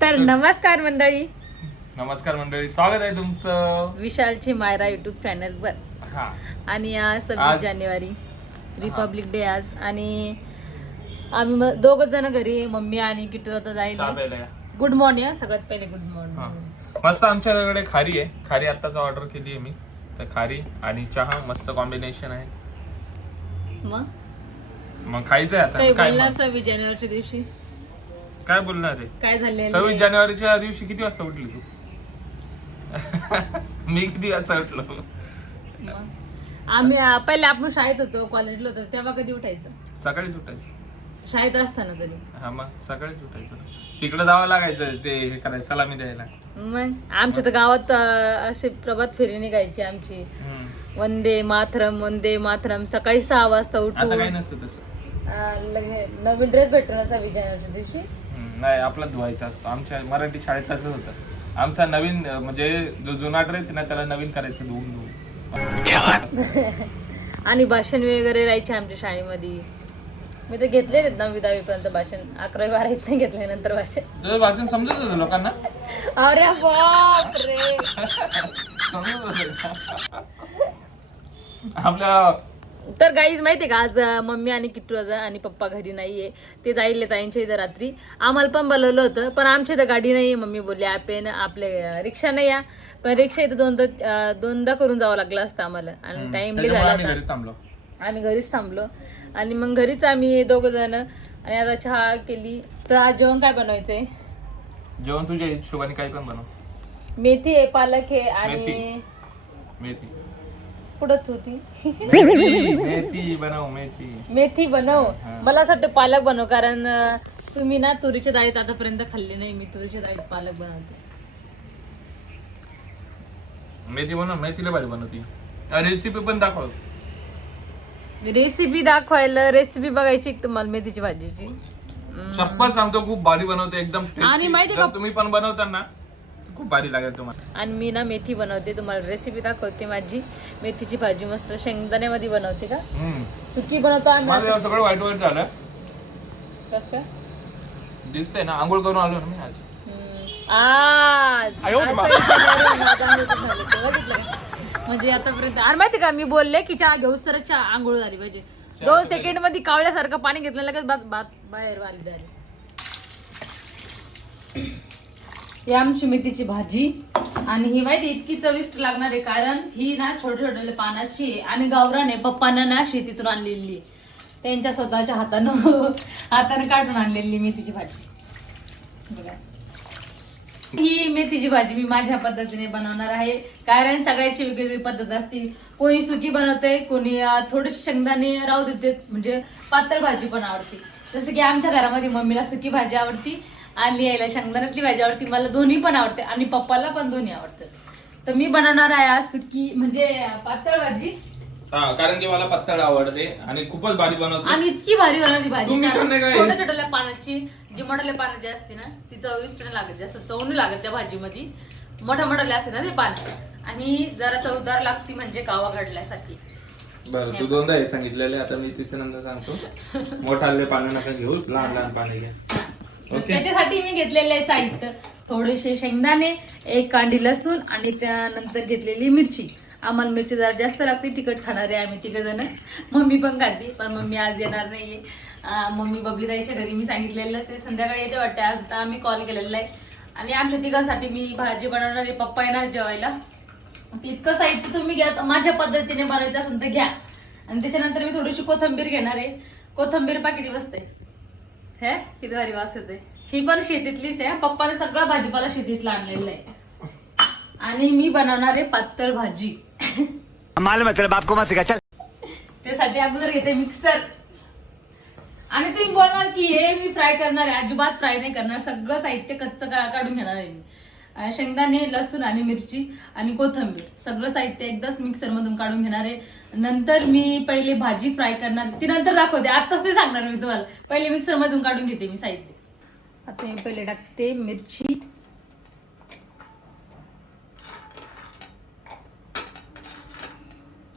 तर नमस्कार मंडळी. नमस्कार मंडळी स्वागत आहे तुमचं. विशालची मायरा युट्यूब चॅनलवर हा. आणि आज सव्वीस आज- जानेवारी रिपब्लिक डे आज. आणि आम्ही दोघ जण घरी मम्मी आणि किटू आता चहा जाईल प्यायला या. गुड मॉर्निंग सगळ्यात पहिले गुड हा. मॉर्निंग मस्त आमच्याकडे खारी आहे. खारी आत्ताच ऑर्डर केली आहे मी. तर खारी आणि चहा मस्त कॉम्बिनेशन आहे. मग? मग खायचंय आता. काही काय बोलणार मग? सव्वीस जानेवारीच्या दिवशी? काय बोलणार आहे काय झाले सव्वीस जानेवारीच्या दिवशी किती वाजता उठली तू? मी किती वाजता उठलो? आम्ही अं, पहिले आपण शाळेत होतो कॉलेजला होतो तेव्हा कधी उठायचं? सकाळीच उठायचं. शाळेत असताना तरी. हा मग सकाळीच उठायचं. तिकडे जावं लागायचं ते हे करायचं सलामी द्यायला. मग? आमच्या तर गावात अं, असे प्रभात फेरी निघायची आमची. हम्म. वंदे मातरम वंदे मातरम सकाळी सहा वाजता आता उठून. काही नसतं तसं. अं, लगे- नवीन ड्रेस भेटतो ना सव्वीस जानेवारीच्या दिवशी? नाही आपला धुवायचा असतो. आमच्या मराठी शाळेत तसंच होतं. आमचा नवीन म्हणजे जो जुना ड्रेस आहे ना त्याला नवीन करायचं धुवून धुवून. आणि भाषण वगैरे राहायचे आमच्या शाळेमध्ये. मी तर घेतले नववी दहावी पर्यंत भाषण. अकरावी बारावीत नाही घेतले नंतर भाषण. तुझं भाषण समजत होतं लोकांना? अरे बाप रे आपल्या तर गाईज माहितीये का आज मम्मी आणि किट्टू दादा आणि पप्पा घरी नाहीये. ते जाईल ताईंच्या इथं रात्री. आम्हाला पण बोलवलं होतं पण आमच्या इथं गाडी नाहीये. मम्मी बोलली आपण आपले रिक्षा नाही या पण रिक्षा इथं दोनदा दोनदा करून जावं लागलं असतं आम्हाला. आणि टाइमली त्याच्यामुळे झाला आम्ही घरीच थांबलो. आणि मग घरीच आम्ही दोघ जण. आणि आता चहा केली. तर आज जेवण काय बनवायचंय? जेवण तुझ्या हिशोबाने काही पण बनव. मेथी आहे पालक आहे आणि मेथी. मेथी पुढत होती मेथी मेथी बनव मेथी. मेथी बनव. मला असं वाटतं पालक बनव कारण तुम्ही ना तुरीच्या डाळीत आतापर्यंत खाल्ले नाही. मी तुरीच्या डाळीत पालक बनवते. मेथी बनव मेथीला भारी बनवती. रेसिपी पण दाखव. रेसिपी दाखवायला रेसिपी बघायची एक तुम्हाला मेथीची भाजीची. शप्पथ सांगतो खूप भारी बनवते एकदम. आणि माहितीये जर का- तुम्ही पण बनवताना खूप भारी लागेल तुम्हाला. आणि मी ना मेथी बनवते तुम्हाला रेसिपी दाखवते माझी. मेथीची भाजी मस्त शेंगदाण्यामध्ये बनवते का? हम्म. सुकी बनवतो आम्ही. माझं यार सगळं वाईट वाईट झालं. कस का दिसतंय ना आंघोळ करून आलो ना मी आज. हम्म. आज. आज सव्वीस जानेवारी माझं आंघोळ झालं ते बघितलं का? म्हणजे आतापर्यंत आणि माहिती का मी बोलले की चहा घेऊस तर चहा आंघोळ झाली पाहिजे. दोन सेकंडमध्ये कावल्यासारखं पाणी घेतलं लगेच बात बात बाहेर आली डायरेक्ट ही आमची मेथीची भाजी. आणि ही माहिती इतकी चविष्ट लागणार आहे कारण ही ना छोटे छोटे पानाची आणि गावराने पप्पानं ना शेतीतून आणलेली आहे. त्यांच्या स्वतःच्या हातानं हाताने काढून आणलेली मेथीची भाजी. बघा. ही मेथीची भाजी मी माझ्या पद्धतीने बनवणार आहे. कारण सगळ्याची वेगवेगळी पद्धत असते. कोणी सुकी बनवते कोणी थोडीशी थोडेसे शेंगदाणे राहू देते म्हणजे पातळ भाजी पण आवडते. जसं की आमच्या घरामध्ये मम्मीला सुकी भाजी आवडती. आणि यायला शेंगदाण्यातली भाजी आवडती मला दोन्ही पण आवडते आणि पप्पाला पण दोन्ही आवडतं. तर मी बनवणार आहे आज सुकी म्हणजे पातळ भाजी. हा कारण की मला पत्तळ आवडते आणि खूपच भारी बनवते. आणि इतकी भारी बनवली भाजी. तुम्ही पण नाही कारण काय? छोट्या छोट्या पानाची जी मोठ्या पानाची असते ना ती चविष्ट नाही लागत जास्त चव नाही लागत त्या भाजीमध्ये. मोठ्या मोठ्या असते ना ते पान. आणि जरा चवदार लागती म्हणजे गावाकडल्यासारखी बरं तू दोनदा हे सांगितलेले आता मी तिसऱ्या नंतर सांगतो. मोठाले पानं नका घेऊ लहान लहान पाने घ्या. त्याच्यासाठी मी घेतलेले आहे साहित्य. थोडेसे शेंगदाणे एक कांडी लसूण आणि त्यानंतर घेतलेली मिरची. आम्हाला मिरची जरा जास्त लागते तिखट खाणारे आम्ही तिघ जण मम्मी पण खाते पण मम्मी आज येणार नाहीये. मम्मी बबली ताईच्या घरी मी सांगितलेलंच आहे. संध्याकाळी येते वाटते आज आता आम्ही कॉल केलेला आहे आणि आमच्या तिघांसाठी मी भाजी बनवणार आहे पप्पा येणार जेवायला. इतकं साहित्य तुम्ही घ्या माझ्या पद्धतीने बनवायचं असेल तर घ्या. आणि त्याच्यानंतर मी थोडीशी कोथंबीर घेणार आहे. कोथंबीर पा बसते हे किती भारी वास येते ही पण शेतीतलीच आहे. पप्पाने सगळा भाजीपाला शेतीतला आणलेला आहे. आणि मी बनवणार आहे पातळ भाजी. त्यासाठी अगोदर घेते मिक्सर. आणि तुम्ही बोलणार की हे मी फ्राय करणार आहे. अजिबात फ्राय नाही करणार. सगळं साहित्य कच्चं काढून घेणार आहे मी. शेंगदाणे लसूण आणि मिरची आणि कोथंबीर. सगळं साहित्य एकदाच मिक्सर मधून काढून घेणार आहे. नंतर मी पहिले भाजी फ्राय करणार. ती नंतर दाखवते. आताच नाही सांगणार मी तुम्हाला. पहिले मिक्सर मधून काढून घेते मी साहित्य. आता मी पहिले टाकते मिरची.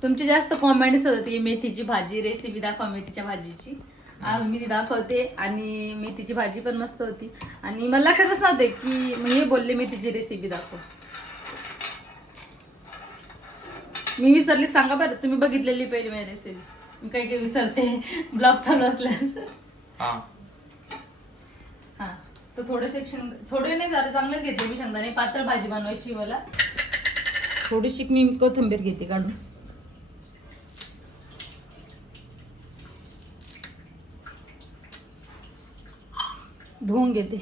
तुमची जास्त कॉमेंट्स होती मेथीची भाजी रेसिपी दाखवा मेथीच्या भाजीची. आज मी ती दाखवते आणि मेथीची भाजी पण मस्त होती. आणि मला लक्षातच नव्हते की मी बोलले मेथीची रेसिपी दाखव. मी विसरली सांगा बरं तुम्ही बघितलेली पहिली माझी रेसिपी मी काही काही विसरते. ब्लॉग चालू असल्यावर. हा. हा. तर थोडेसे शेंग थोडे नाही झाले चांगलेच घेतले मी शेंगदाणे. पातळ भाजी बनवायची मला. थोडीशी मी कोथिंबीर घेते काढून. धुवून घेते.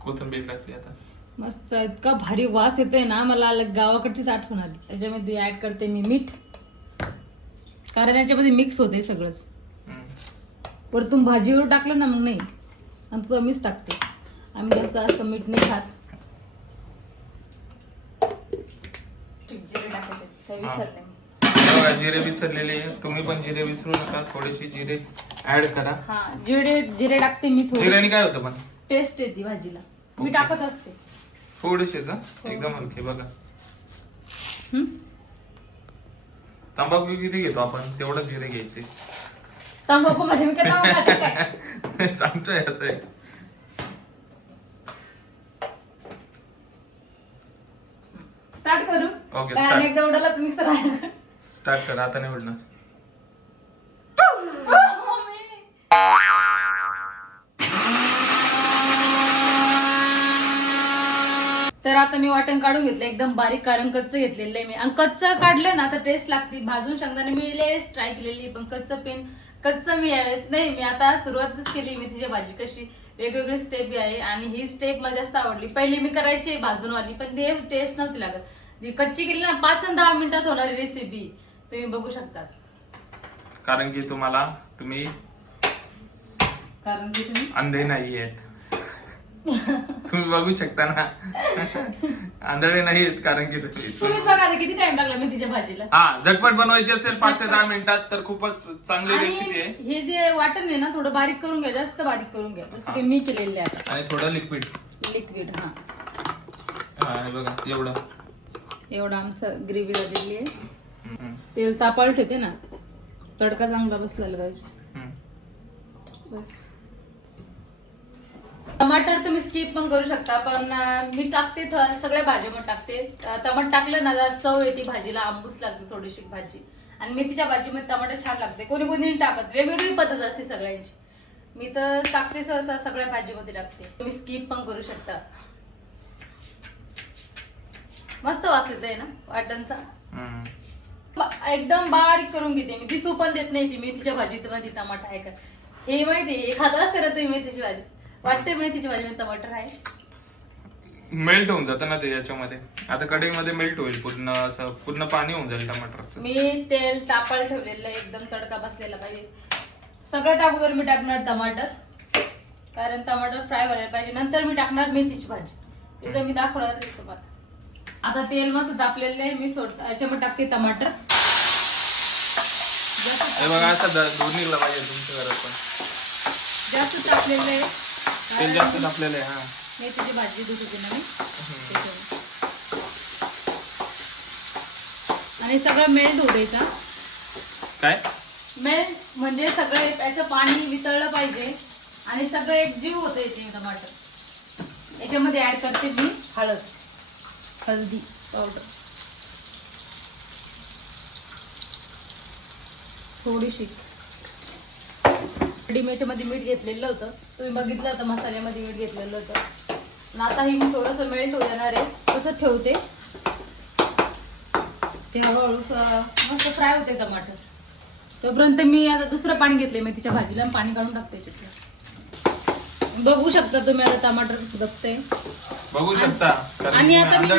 कोथिंबीर टाकली आता. मस्त इतका भारी वास येतोय ना मला अलग गावाकडचीच आठवण आली त्याच्यामध्ये ऍड करते मी मीठ. कारण याच्यामध्ये मिक्स होते सगळंच. वरतून भाजीवर टाकलं ना मग नाही. आणि कमीच टाकते. आम्ही जास्त असं मीठ नाही खात. जिरे टाकायचे. विसरले जिरे विसरलेले. तुम्ही पण जिरे विसरू नका. थोडेसे जिरे ऍड करा. हा जिरे जिरे टाकते मी थोडी जिऱ्याने काय होतं पण? टेस्ट येते भाजीला. मी. टाकत असते. थोडेसेच हा. एकदम हलके बघा? तंबाखू किती घेतो आपण? तेवढं जिरे घ्यायचे. तंबाखू माझे मी काय तंबाखू खाते काय? सांगतोय असं आहे. स्टार्ट करू? Okay, start. आणि एकदा उडाला स्टार्ट कर आता नाही उडणार तर आता मी वाटण काढून घेतलं एकदम बारीक कारण कच्च घेतलेलं आहे मी. आणि कच्च काढलं ना तर टेस्ट लागते. भाजून शेंगदाणे मी वेळेस ट्राय केलेली पण कच्च पेन कच्च मी यावेळेस नाही मी आता सुरुवातच केली मेथीची भाजी कशी. वेगवेगळी स्टेप आहे. आणि ही स्टेप मला जास्त आवडली. पहिली मी करायची भाजूनवाली पण ते टेस्ट नव्हती लागत. जी कच्ची केली ना पाच आणि दहा मिनिटात होणारी रेसिपी तुम्ही बघू शकता. कारण की तुम्हाला तुम्ही कारण की तुम्ही अंधे नाही आहेत तुम्ही बघू शकता ना. आंधळे नाही आहेत कारण की तुम्ही तुम्हीच बघा आता किती टाइम लागला मेथीच्या भाजीला. हा झटपट बनवायची असेल पाच ते दहा मिनिटात तर खूपच चांगली रेसिपी आहे. हे जे वाटण आहे ना थोडं बारीक करून घ्या जास्त बारीक करून घ्या. जसं की मी केलेलं आहे आणि थोडं लिक्विड लिक्विड हा. बघा एवढं. एवढं आमचं ग्रेव्ही झालेली आहे. हम्म, तेल चापाळ ठेवते ना. तडका चांगला बसलेला पाहिजे. हम्म. बस. टमाटर तुम्ही स्किप पण करू शकता पण मी टाकते सगळ्या भाज्या पण टाकते. अं, टमाटर टाकलं ना जरा चव येते भाजीला आंबूस लागते थोडीशी भाजी. आणि मेथीच्या भाजीमध्ये टमाटर छान लागते. कोणी कोणी टाकत वेगवेगळी पद्धत असते सगळ्यांची. मी तर टाकते सहसा सगळ्या भाजीमध्ये टाकते. तुम्ही स्किप पण करू शकता. मस्त वास येत आहे ना वाटणचा? एकदम बारीक करून घेते मी. दिसू पण देत नाही ती मेथीच्या भाजीत मध्ये टमाटर आहे का? हे माहिती खात असते ना तुम्ही मेथीची भाजी. वाटते मेथीची भाजी मध्ये टमाटर आहे. मेल्ट होऊन जातं ना ते याच्यामध्ये. आता कढईमध्ये मेल्ट होईल पूर्ण असं पूर्ण पाणी होऊन जाईल टमाटरचं मी तेल तापल ठेवलेलं आहे एकदम तडका बसलेला पाहिजे. सगळ्यात अगोदर मी टाकणार टमाटर. कारण टमाटर फ्राय व्हायला पाहिजे. नंतर मी टाकणार मेथीची भाजी. तिथं मी दाखवणार तुम्हाला. आता तेल मस्त तापलेलं आहे मी सोड याच्यामध्ये टाकते टमाटर. जास्त हे बघा असं द- दूर निघलं पाहिजे तुमच्या घरात पण. जास्त तापलेलं आहे. तेल जास्त टाकलेलं आहे हा. मेथीची भाजी दूध होते ना मी. आणि सगळं मेल्ट होऊ द्यायचा काय? मेल्ट म्हणजे सगळं याचं पाणी वितळलं पाहिजे आणि सगळं एक जीव होतं येते टमाटर. याच्यामध्ये ऍड करते मी हळद. हळदी पावडर थोडीशी. रेडीमेडमध्ये मीठ घेतलेलं होतं. तुम्ही बघितलं होतं मसाल्यामध्ये मीठ घेतलेलं होतं. आता हे मी थोडंसं मेल्ट होऊ देणार आहे. तसं ठेवते. ते हळूहळू मस्त फ्राय होते टमाटर तोपर्यंत मी आता दुसरं पाणी घेतले मेथीच्या भाजीला पाणी काढून टाकते त्याच्यात बघू शकता तुम्ही आता टमाटर दबते बघू शकता आणि आता मी-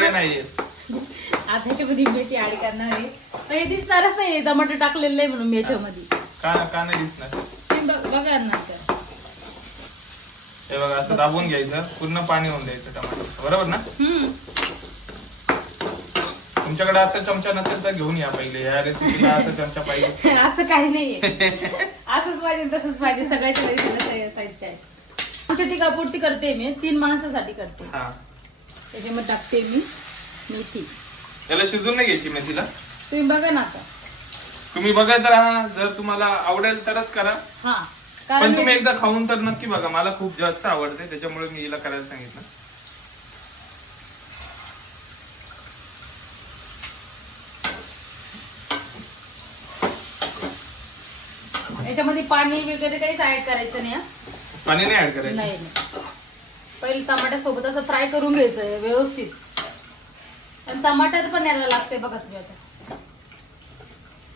आता ह्याच्यामध्ये मेथी ऍड करणार आहे. तर हे दिसणारच नाही टमाटर टाकलेलं आहे म्हणून मी याच्यामध्ये. का नाही दिसणार? बघ-. हे बघा असं दाबून घ्यायचं पूर्ण पाणी होऊन द्यायचं टमाटर. बरोबर ना? हम्म. तुमच्याकडे असं चमचा नसेल तर घेऊन या पहिले. या रेसिपीला असं चमचा पाहिजे. असं काही नाहीये. असंच पाहिजे तसंच पाहिजे. सगळ्याच्या सगळं साहित्य आहे. आमच्या ती कापूर्ती करते मी. तीन माणसासाठी करते. हा. त्याच्यामध्ये टाकते मी मेथी. त्याला शिजून नाही घ्यायची मेथीला? तुम्ही बघा ना आता. तुम्ही बघत राहा जर तुम्हाला आवडेल तरच करा. हा पण कारण तुम्ही एकदा खाऊन तर नक्की बघा मला खूप जास्त आवडते त्याच्यामुळे मी हिला करायला सांगितलं. याच्यामध्ये पाणी वगैरे काहीच ऍड करायचं नाही हा. पाणी नाही ऍड करायचं? नाही नाही. पहिले टमाटर सोबत असं फ्राय करून घ्यायचं व्यवस्थित. आणि टमाटर पण यायला लागते बघा तुम्ही आता.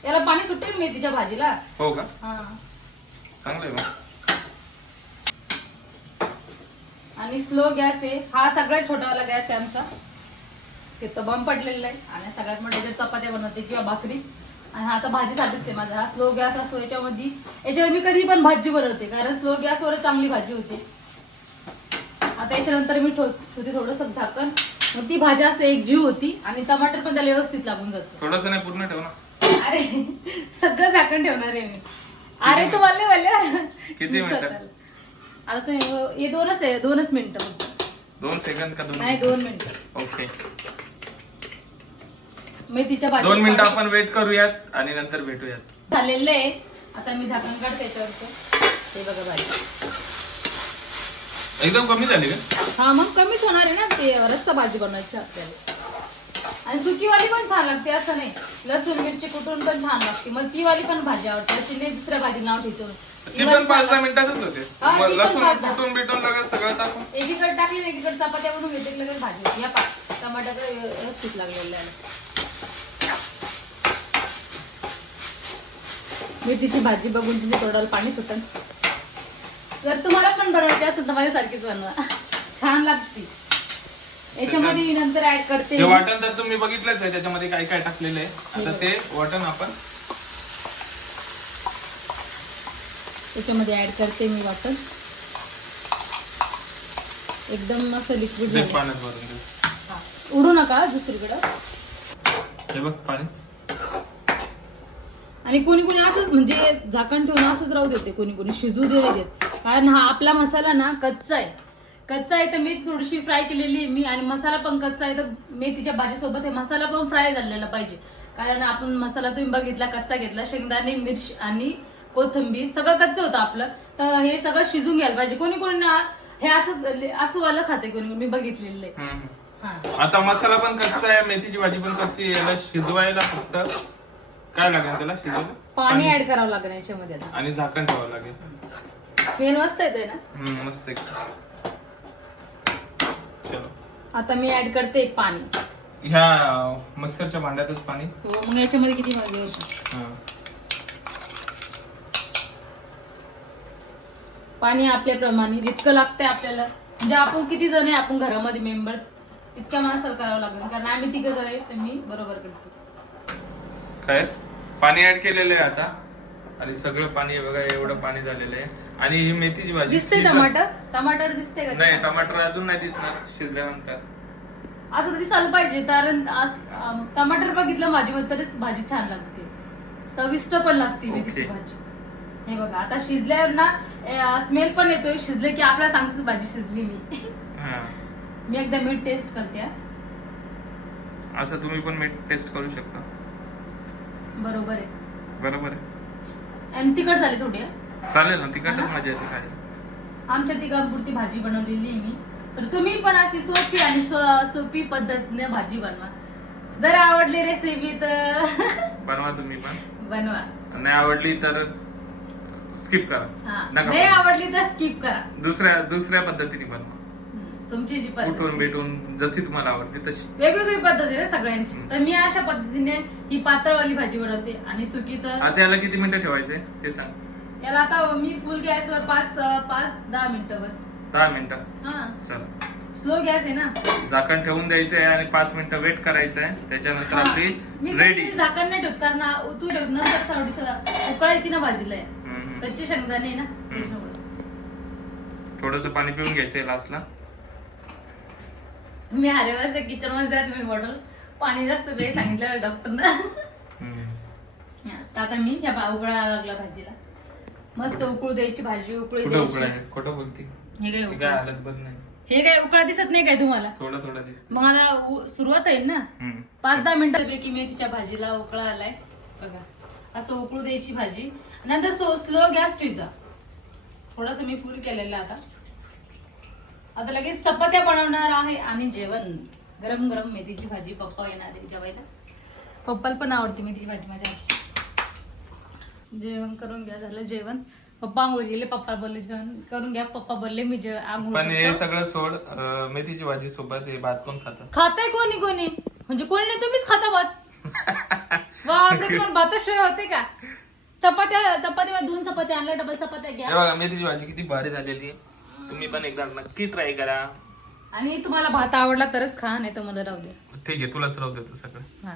याला पाणी सुटेल मेथीच्या भाजीला. हो का? हा. चांगलं आहे मग. आणि स्लो गॅस आहे. हा सगळ्यात छोटावाला गॅस आहे आमचा. ते तर बंद पडलेला आहे. आणि सगळ्यात मोठ्या ज्या चपात्या बनवते किंवा भाकरी. आणि हा आता भाजीसाठीच आहे माझा. हा स्लो गॅस असतो याच्यामध्ये. याच्यावर मी कधी पण भाजी बनवते. कारण स्लो गॅसवरच चांगली भाजी होते. आता याच्यानंतर मी ठेव ठेवते थोडस झाकण. मग ती भाजी असं एक जीव होती. आणि टमाटर पण त्याला व्यवस्थित लागून जातं. थोडस नाही पूर्ण ठेव ना. अरे सगळं झाकण ठेवणार आहे मी. अरे तू बोलले बोलले किती मी मिनिटं? स्वतःला. आता तुम्ही हे दोनच आहे दोनच मिनिटं. दोन सेकंद का दोन नाही दोन मिनिटं? ओके मेथीच्या भाजी दोन मिनिटं आपण वेट करूयात आणि नंतर भेटूयात. झालेलं आहे. आता मी झाकण काढते त्याच्यावरचं. हे बघा भाजी एकदम कमी झाली का? हा मग कमीच होणार आहे ना ते रस्सा भाजी बनवायची आपल्याला. आणि सुकीवाली पण छान लागते असं नाही. लसूण मिरची कुटून पण छान लागते. मग ती वाली पण भाजी आवडते. अशी नाही दुसऱ्या भाजी नाव ठेवतो. ती पण पाच दहा मिनिटातच होते. हा, ती मग पण लसूण पाच दहा. कुटून बिटून लगेच सगळं टाकून एकीकडे टाकली आणि एकीकडे चपात्या बनवून घेते लगेच भाजी होती. या पा व्यवस्थित लागलेलं आहे. मेथीची भाजी बघून तुम्ही तोडायला पाणी सुटन. जर तुम्हाला पण बनवायची असेल तर माझ्यासारखीच बनवा. छान लागते. याच्यामध्ये नंतर ऍड करते. हे वाटण तर तुम्ही बघितलंच आहे त्याच्यामध्ये काय काय टाकलेलं आहे. आता ते वाटण आपण त्याच्यामध्ये ऍड करते मी वाटण. एकदम असं लिक्विड ते पाण्यात भरून देऊ उडू नका दुसरीकडं. हे बघ पाणी. आणि कोणी कोणी असंच म्हणजे झाकण ठेवून असंच राहू देते कोणी कोणी. शिजू दे नाही देत. कारण हा आपला मसाला ना कच्चा आहे. कच्चा आहे तर मेथी थोडीशी फ्राय केलेली आहे मी आणि मसाला पण कच्चा आहे तर मेथीच्या भाजीसोबत हे मसाला पण फ्राय झालेला पाहिजे. कारण आपण मसाला तुम्ही बघितला कच्चा घेतला शेंगदाणे मिरची आणि कोथिंबीर सगळं कच्चं होतं आपलं. तर हे सगळं शिजून घ्यायला पाहिजे. कोणी कोणी ना हे असं असं वालं खाते कोणी कोणी. मी बघितलेलं आहे. हा. आता मसाला पण कच्चा आहे मेथीची भाजी पण कच्ची आहे. याला शिजवायला फक्त काय लागेल त्याला? शिजवायला? पाणी ऍड करावं लागेल याच्यामध्ये आता. आणि झाकण ठेवावं लागेल. स्मेल मस्त येते ना? हम्म, मस्त चलो आता मी ऍड करते पाणी. ह्या मिक्सरच्या भांड्यातच पाणी. हो मग याच्यामध्ये किती भाजी होती? हा. पाणी आपल्याप्रमाणे जितकं लागतंय आपल्याला. म्हणजे आपण किती जण आहे आपण घरामध्ये मेंबर तितक्या माणसाला करावं लागेल. कारण आम्ही तिघ जण आहे तर मी बरोबर करते. काय? पाणी ऍड केलेलं आहे आता. आणि सगळं पाणी बघा एवढं पाणी झालेलं आहे. आणि ही मेथीची भाजी शिजत- टमाटर? टमाटर दिसतंय का नाही टमाटर अजून नाही दिसणार शिजल्यानंतर. असं दिसायला पाहिजे कारण आज- अं, टमाटर बघितलं भाजीमध्ये तरीच भाजी छान लागते. चविष्ट पण लागते मेथीची. भाजी. हे बघा आता शिजल्यावर ना स्मेल पण येतोय शिजले की आपल्याला सांगतेच भाजी शिजली मी. हा. मी एकदा मीठ टेस्ट करते हा. असं तुम्ही पण मीठ टेस्ट करू शकता. बरोबर आहे. बरोबर आहे. आणि तिखट झाली थोडी हा. चालेल ना तिखटच मजा येते खायला आमच्या तिघांपुरती भाजी बनवलेली आहे मी. तर तुम्ही पण अशी सोपी आणि सो- सोपी पद्धतीने भाजी बनवा. जर आवडली रेसिपी तर बनवा तुम्ही पण. बनवा. नाही आवडली तर स्किप करा. हा. नाही. आवडली तर स्किप करा. दुसऱ्या दुसऱ्या पद्धतीने बनवा. हम्म, तुमची जी कुठून पद्धत भेटून जशी तुम्हाला आवडते तशी. वेगवेगळी पद्धत आहे ना सगळ्यांची. तर मी अशा पद्धतीने ही पातळवाली भाजी बनवते आणि सुकी तर आता याला किती मिनिटं ठेवायचे? ते सांग. याला आता मी फुल गॅसवर पाच पाच दहा मिनिटं बस. दहा मिनिटं? हा. चला. स्लो गॅस आहे ना? झाकण ठेवून द्यायचं आहे आणि पाच मिनिटं वेट करायचं आहे त्याच्यानंतर हा. आपली रेडी कधी झाकण नाही ठेवत कारण आ- तू ठेवत नंतर थोडीस उकळा येते ना भाजीला कच्चे शेंगदाणे आहे ना त्याच्यामुळे. थोडस पाणी पिऊन घ्यायचंय लास्टला मी हरे वाजता किचनमध्ये जाते मी बॉटल पाणी जास्त वेळ सांगितलं डॉक्टरना. तर आता मी ह्या उकळा लागला भाजीला. मस्त उकळू द्यायची भाजी उकळी कुठं उकळा द्यायची. आहे? खोटं बोलती. हे काय मी काय उकळा हालत नाही. हे काय उकळा दिसत नाही काय तुम्हाला? थोडं थोडं दिसत मग आता उ- सुरुवात आहे ना? पाच दहा मिनिटांपैकी मेथीच्या भाजीला उकळा आलाय. बघा असं उकळू द्यायची भाजी. नंतर सो स्लो गॅस ठेवायचा थोडस मी फुल केलेलं आता. आता लगेच चपात्या बनवणार आहे आणि जेवण. गरम गरम मेथीची भाजी पप्पा येणार आहे जेवायला. पप्पाला पण आवडते मेथीची भाजी माझ्या हातची. जेवण करून घ्या झालं जेवण. पप्पा आंघोळ गेले पप्पा बोलले जेवण करून घ्या. पप्पा बोलले मी जे आंघोळ पण हे करतो. सगळं सोड अं, मेथीची भाजी सोबत हे भात कोण खातं? खाताय कोणी कोणी? म्हणजे कोणी नाही तुम्हीच खाता भात. बापरे तुम्हाला भाताशिवाय होते का? चपात्या चपात्या दोन चपात्या आणल्या डबल चपात्या हे घ्या बघा मेथीची भाजी किती भारी झालेली. आहे. तुम्ही पण एकदा नक्की ट्राय करा. आणि तुम्हाला भात आवडला तरच खा नाही तर मला राहू द्या ठीक आहे तुलाच राहू देतो सगळं. हा.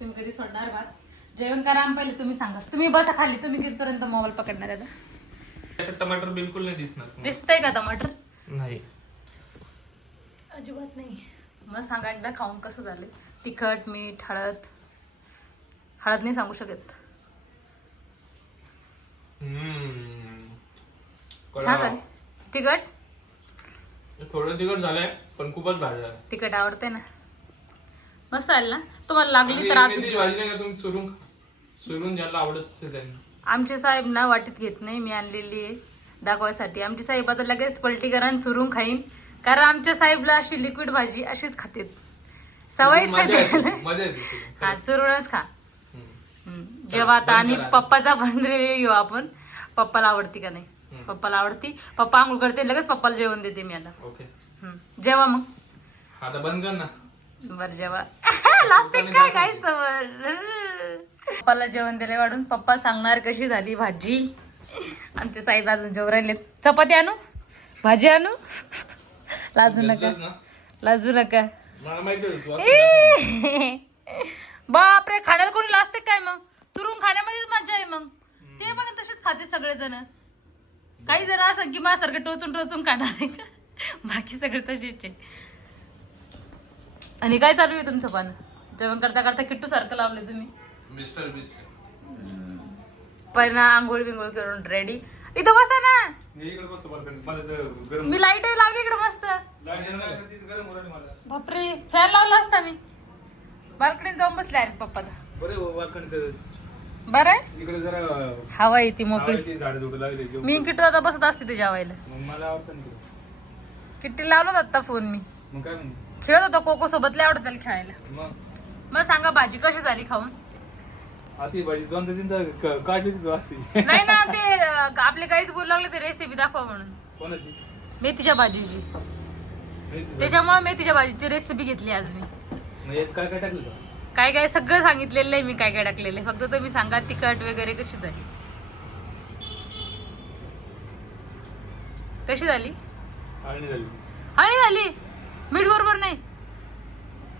तुम्ही कधी सोडणार भात? जेवण करा आणि पहिले तुम्ही सांगा. तुम्ही बसा खाली तुम्ही तिथपर्यंत मोबाईल पकडणार आहे आता. त्याच्यात टमाटर बिलकुल नाही दिसणार तुम्हाला. दिसतंय का टमाटर? नाही. अजिबात नाही. मग सांगा एकदा खाऊन कसं झालं तिखट मीठ हळद. हळद नाही सांगू शकत. हम्म. छान झाले. तिखट? थोडं तिखट झालंय पण खूपच भारी झालं. तिखट आवडते ना? मस्त आलं ना तुम्हाला लागली तर अजून मेथीची घ्या. भाजी नाही का तुम्ही चुरून खा. चुरून ज्याला आवडत असेल त्यांना आमचे साहेब ना वाटीत घेत नाही मी आणलेली आहे दाखवायसाठी आमचे साहेब आता लगेच पलटी करा आणि चुरून खाईन कारण आमच्या साहेबला अशी लिक्विड भाजी अशीच खाते सवयच मजा नाही येते, त्याला. मजा येते चुरून. हा चुरूनच खा हम्म. हम्म. जेव्हा आता आणि करा. पप्पाचा पण रिव्ह्यू घेऊ आपण पप्पाला आवडती का नाही हम्म. पप्पाला आवडती पप्पा आंघोळ करते लगेच पप्पाला जेवण देते मी आता ओके हम्म. जेवा मग आता बंद कर ना बर जेवा. लास्ट काय काय समोर पप्पाला जेवण दिले वाढून. पप्पा सांगणार कशी झाली भाजी. आमचे साहेब अजून जेव चपाती आणू? भाजी आणू? लाजू नका. लाजू नका. बापरे खाण्याला कोणी लाजते काय मग? तुरून खाण्यामध्येच मजा आहे मग. ते बघा तसेच खाते सगळेजण. काही जण असं की माझ्यासारखं टोचून टोचून खाणार आहे. का? बाकी सगळे तसेच आहे. आणि काय चालू आहे तुमचं पण? जेवण करता करता किट्टू सारखं लावले तुम्ही. मिस्टर पण आंघोळ बिंघोळ करून रेडी इथं बसा ना. मी इकडे बसतो बरं मला तर गरम मी लाइट लावली इकडे मस्त. लाइट येणार नाही का? ती गरम होणार आहे मला बापरे फॅन लावला असता मी. बाल्कनीत जाऊन बसले आहेत पप्पा बरे वाकण ते बरं आहे? इकडे जरा हवा येते मोकळी. आवडती झाडं झुडं लागली जेव- मी किट्टू आता बसत असते ते जेवायला मग मला आवडतं ना. ते. किट्टी लावला होता आता फोन मी. मग काय खेळत होता कोको सोबत लय आवडत त्याला खेळायला. मग? मग सांगा भाजी कशी झाली खाऊन? आती भाजी दोन ते तीनदा काढली ती अशी नाही ना ते अं, आपले काहीच बोलू लागले ते रेसिपी दाखवा म्हणून. कोणाची? मेथीच्या भाजीची. त्याच्यामुळे मेथीच्या भाजीची रेसिपी घेतली आज मी. मग यात काय काय टाकलं का काय काय सगळं सांगितलेलं आहे मी काय काय टाकलेलं आहे फक्त तुम्ही सांगा तिखट वगैरे कशी झाली? कशी झाली? आळणी झाली. आणि झाली? मीठ बरोबर नाही.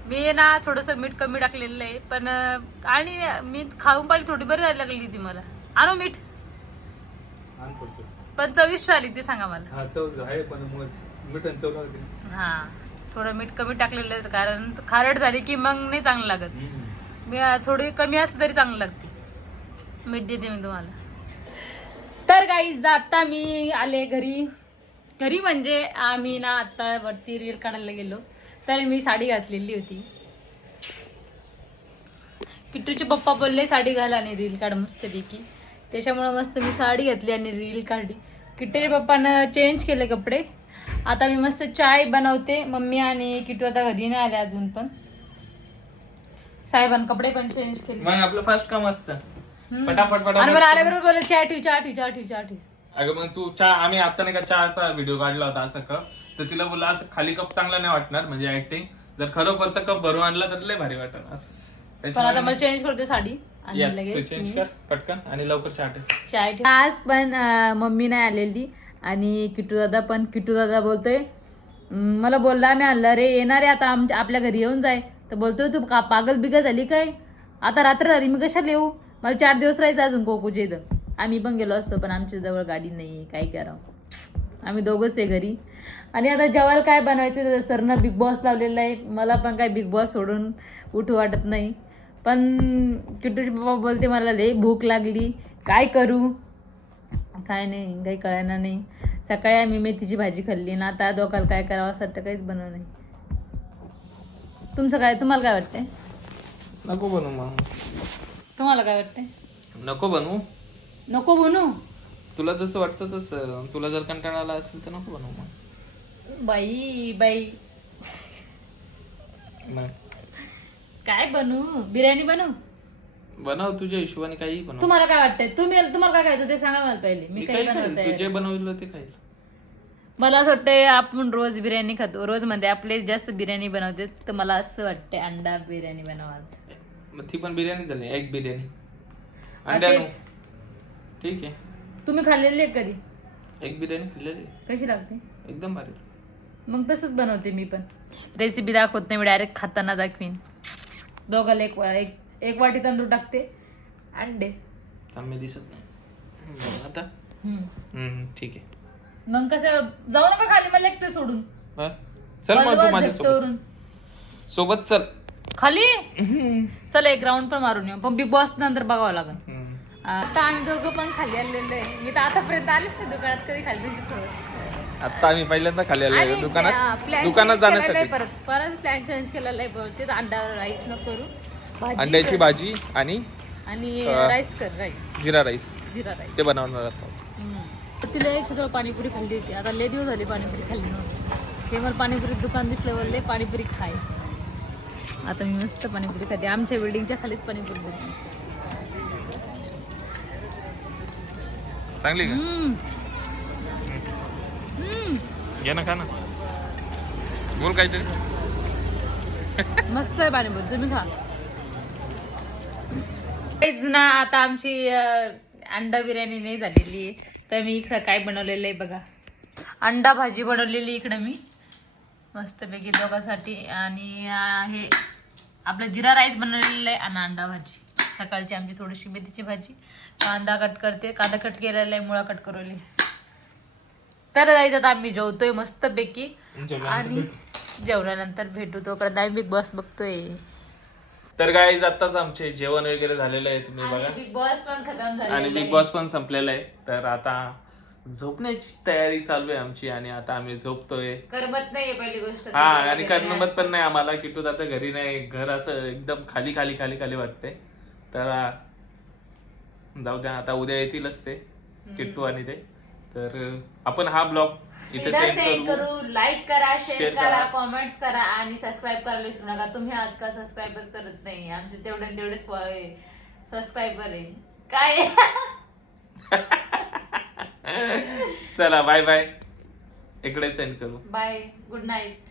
मी ना थोडस मीठ कमी टाकलेलं आहे पण आणि मी खाऊन पाहिली थोडी बरी जायला लागली ती मला. आणू मीठ? पण चविष्ट झाली ते सांगा मला. हा हा थोडं मीठ कमी टाकलेलं आहे कारण खारट झाली की मग नाही चांगलं लागत. मी थोडी कमी असली तरी चांगली लागते. मीठ देते मी तुम्हाला. तर काही आता मी आले घरी. घरी म्हणजे आम्ही ना आता वरती रील काढायला गेलो तर मी साडी घातलेली होती. किट्टूचे पप्पा बोलले साडी घाल आणि रील काढ मस्तपैकी. त्याच्यामुळं मस्त मी साडी घातली आणि रील काढली. किट्टूच्या पप्पानं चेंज केले कपडे. आता मी मस्त चाय बनवते मम्मी आणि किट्टू आता घरी नाही आले अजून पण. साहेबांनी कपडे पण चेंज केले. मग आपलं फर्स्ट काम असतं. पटापट आणि मला आल्याबरोबर बोलले चहा ठेव चहा ठेव चहा ठेव चहा ठेव. अगं मग तू चहा आम्ही आता नाही का चहाचा व्हिडिओ काढला होता असं कप तर तिला बोलला असं खाली कप चांगला नाही वाटणार म्हणजे ऍक्टिंग जर खरोखरचा कप भरून आणला तर लय भारी वाटणार असं. पण आता मला चेंज करते साडी आणि Yes, तू लगेच चेंज मी कर पटकन आणि लवकर चहा ठेव. चाय ठेव. आज पण अं, मम्मी नाही आलेली आणि किट्टू दादा पण किट्टू दादा बोलतोय "अं, मला बोलला मी आणलं रे येणार आहे आता आमच्या आपल्या घरी येऊन जाय. तर बोलतोय तू का पागल बिगल झाली काय? आता रात्र झाली मी कशाला येऊ? मला चार दिवस राहायचं अजून कोकोच्या इथं. आम्ही पण गेलो असतो पण आमच्या जवळ गाडी नाही काय करावं? आम्ही दोघंच आहे घरी. आणि आता जेवायला काय बनवायचं ते सरनं बिग बॉस लावलेला आहे. मला पण काय बिग बॉस सोडून उठू वाटत नाही. पण किट्टूचे बाबा बोलते मला लई भूक लागली. काय करू? काय नाही काही कळणार नाही. सकाळी आम्ही मेथीची भाजी खाल्ली ना आता दोघाला काय करावं असं वाटतं काहीच बनवलं नाही. तुमचं काय तुम्हाला काय वाटतंय? नको बनवू मग तुम्हाला काय वाटतंय? नको बनवू. नको बनू. तुला जसं वाटतं तसं. तुला जर कंटाळा आला असेल तर नको बनवू मग. बाई बाई. मग? काय बनू? बिर्याणी बनू? बनव तुझ्या हिशोबाने काही बनव. तुम्हाला काय वाटतंय? तुम्ही तुम्हाला काय करायचं ते सांगा मला पहिले. मी मी काही काही खाईल बनवत तू आहे जे बनवलं ते खाईल मला असं वाटतंय आपण रोज बिर्याणी खातो. रोजमध्ये आपले जास्त बिर्याणी बनवते तर मला असं वाटतंय अंडा बिर्याणी बनवा आज मग ती पण बिर्याणी झाली एग बिर्याणी. अंड्या तेच. ठीक आहे. तुम्ही खाल्लेली आहे कधी? एग बिर्याणी खाल्लेली. कशी लागते? एकदम भारी. मग तसंच बनवते मी पण. रेसिपी दाखवत नाही मी डायरेक्ट खाताना दाखवीन. दोघाला एक वा- एक एक वाटी तांदूळ टाकते अंडे. आम्ही दिसत नाही. बरं, आता. हम्म. हम्म, ठीक आहे. मग कसं जाऊ नका खाली मला एकटे सोडून. बरं. चल मग तू. सोबत. चल. खाली? चला एक राऊंड पण मारून येऊ. पण बिग बॉस नंतर बघावं लागेल. हम्म. आता आम्ही दोघं पण खाली आलेलो आहे. मी तर आतापर्यंत आलेच नाही दुकानात कधी खाली दिसत. आता आम्ही पहिल्यांदा खाली आलो दुकानात. दुकानात जाण्यासाठी. परत. परत प्लॅन चेंज केलेला आहे बहुतेक. अंडा राईस न करू अंड्याची. भाजी आणि आणि राईस कर rice jeera rice jeera rice ते बनवणार आहोत. हम्म. तिला एक सुद्धा पाणीपुरी खाल्ली होती. आता लय दिवस झाली पाणीपुरी खाल्ली नव्हती. ते मला पाणीपुरी दुकान दिसलं बोलले पाणीपुरी खाय. आता मी मस्त पाणीपुरी खाते. आमच्या बिल्डिंगच्या खालीच पाणीपुरी देते चांगली का. घे ना खा ना. बोल काहीतरी मस्त आहे पाणीपुरी तुम्ही खा. तेच ना आता आमची अं, अंडा बिर्याणी नाही झालेली. आहे तर मी इकडं काय बनवलेलं आहे बघा. अंडा भाजी बनवलेली इकडं मी. मस्तपैकी दोघांसाठी. आणि अं, हे आपलं जिरा राईस बनवलेलं आहे आणि अंडा भाजी. सकाळची आमची थोडीशी मेथीची भाजी. कांदा कट करते. कांदा कट केलेला आहे मुळा कट करवली तर जायचं आता आम्ही जेवतोय मस्तपैकी. आणि जेवणानंतर भेटू. तोपर्यंत आम्ही बिग बॉस बघतोय. तर गाईज आताच आमचे जेवण वगैरे झालेलं आहे तुम्ही बघा. बिग बॉस पण खतम आणि बिग बॉस पण संपलेलं आहे. तर आता झोपण्याची तयारी चालू आहे आमची आणि आता आम्ही झोपतोय. करमत नाहीये पहिली गोष्ट हा आणि करमत पण नाही आम्हाला. किटू आता घरी नाही. घर असं एकदम खाली खाली खाली खाली वाटते तर जाऊ द्या आता उद्या येतीलच ते किट्टू आणि ते. तर आपण हा ब्लॉग इथे सेंड करू. लाईक करा शेअर करा. कॉमेंट्स करा आणि सबस्क्राईब करायला विसरू नका. तुम्ही आजकाल सबस्क्राईबच करत नाही. आमचे तेवढे न तेवढेच सबस्क्राईबर आहे. काय? चला बाय बाय इकडे सेंड करू. Bye good night